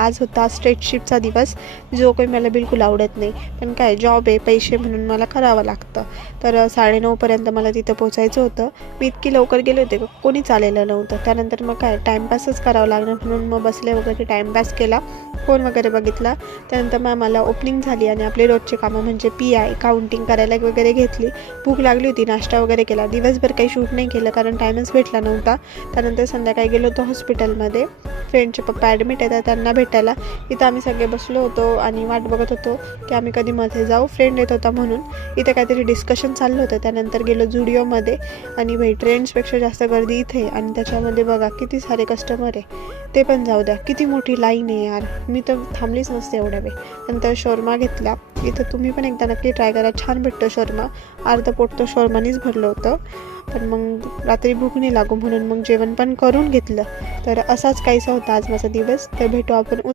आज होता स्ट्रेट शिफ्टचा दिवस, जो काही मला बिलकुल आवडत नाही. पण काय, जॉब आहे, पैसे म्हणून मला करावं लागतं. तर 9:30पर्यंत मला तिथं पोचायचं होतं. मी इतकी लवकर गेले होते, कोणीच आलेलं नव्हतं. त्यानंतर मग काय, टाईमपासच करावं लागणार म्हणून मग बसले वगैरे, टाईमपास केला, फोन वगैरे बघितला. त्यानंतर मग मला ओपनिंग झाली आणि आपले रोजचे कामं म्हणजे PI काउंटिंग करायला वगैरे घेतली. भूक लागली होती, नाश्ता वगैरे केला. दिवसभर काही शूट नाही केलं कारण टाईमच भेटला नव्हता. त्यानंतर संध्याकाळी गेलो होतो हॉस्पिटलमध्ये. फ्रेंडचे पप्पा ॲडमिट आहेत, त्यांना भेटायला. इथं आम्ही सगळे बसलो होतो आणि वाट बघत होतो की आम्ही कधी मध्ये जाऊ. फ्रेंड येत होता म्हणून. इथे काहीतरी डिस्कशन चाललं होतं. त्यानंतर गेलो झुडिओमध्ये आणि भाई, ट्रेंड्सपेक्षा जास्त गर्दी इथे आणि त्याच्यामध्ये बघा किती सारे कस्टमर आहे. ते पण जाऊ द्या, किती मोठी लाईन आहे यार. मी तर थांबलीच नसते एवढ्या वेळ. नंतर शॉर्मा घेतला. इथं तुम्ही पण एकदा नक्की ट्राय करा, छान भेटतो शॉर्मा. अर्ध पोट तर शॉर्मानीच भरलं होतं. पण मग रात्री भूक नाही लागू म्हणून मग जेवण पण करून घेतलं. तर असाच काहीसा होता आज माझा दिवस. तर भेटू आपण